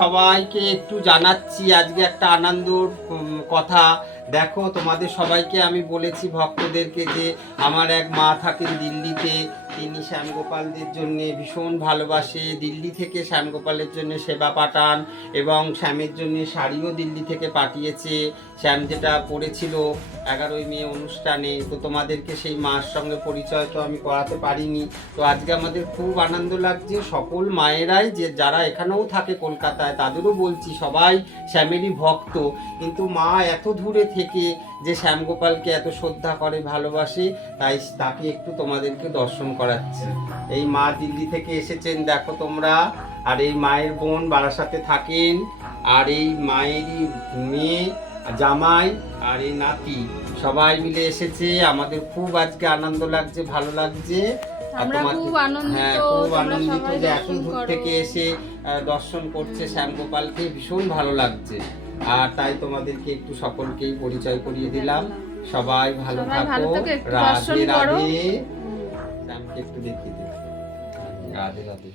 সবাইকে একটু জানাচ্ছি আজকে একটা আনন্দর কথা। দেখো, তোমাদের সবাইকে আমি বলেছি ভক্তদেরকে যে আমার এক মা থাকেন দিল্লিতে, তিনি শ্যামগোপালদের জন্য ভীষণ ভালোবাসে। দিল্লি থেকে শ্যামগোপালের জন্য সেবা পাঠান এবং শ্যামের জন্য শাড়িও দিল্লি থেকে পাঠিয়েছে। শ্যাম যেটা পড়েছিল 11ই মে অনুষ্ঠানে, তো তোমাদেরকে সেই মার সঙ্গে পরিচয় তো আমি করাতে পারিনি। তো আজকে আমাদের খুব আনন্দ লাগছে। সকল মায়েরাই যে যারা এখানেও থাকে কলকাতায়, তাদেরও বলছি সবাই শ্যামেরই ভক্ত, কিন্তু মা এত দূরে থেকে যে শ্যামগোপালকে এত শ্রদ্ধা করে, ভালোবাসে, তাই তাকে একটু তোমাদেরকে দর্শন করাচ্ছি। এই মা দিল্লি থেকে এসেছেন, দেখো তোমরা। আর এই মায়ের বোন বারাসাতে থাকেন, আর এই মায়েরই মেয়ে, জামাই আর এই নাতি সবাই মিলে এসেছে। আমাদের খুব আজকে আনন্দ লাগছে, ভালো লাগছে। আমরা খুব আনন্দিত, খুব আনন্দিত যে এত দূর থেকে এসে দর্শন করছে শ্যামগোপালকে, ভীষণ ভালো লাগছে। আর তাই তোমাদেরকে একটু সকলকেই পরিচয় করিয়ে দিলাম। সবাই ভালো থাকো, রাধে রাধে। শ্যামকে একটু দেখিয়ে দিই, রাধে রাধে।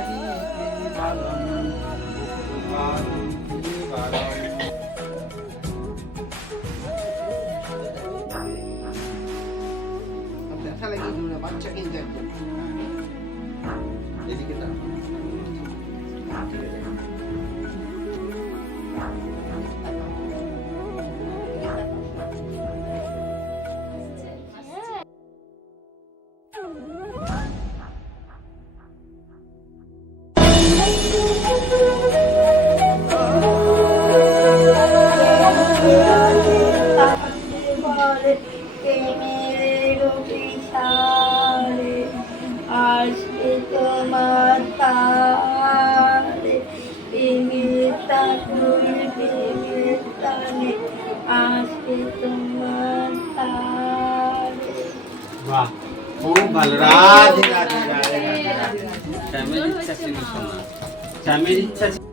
পাহিতে balm পাহিতে balm. ব্যথা লাগিয়ে দিল না, বাচ্চা কিন্তু একদম। এদিকে তাকাও। ঠিক আছে। আজকে তোমার তারে প্রেমের তারে প্রেমের তারে আজকে তোমার তারে। বাহ, খুব ভালো। রাধে রাধে রাধে রাধে রাধে। শ্যামের ইচ্ছা ছিল শোনা, শ্যামের ইচ্ছা ছিল।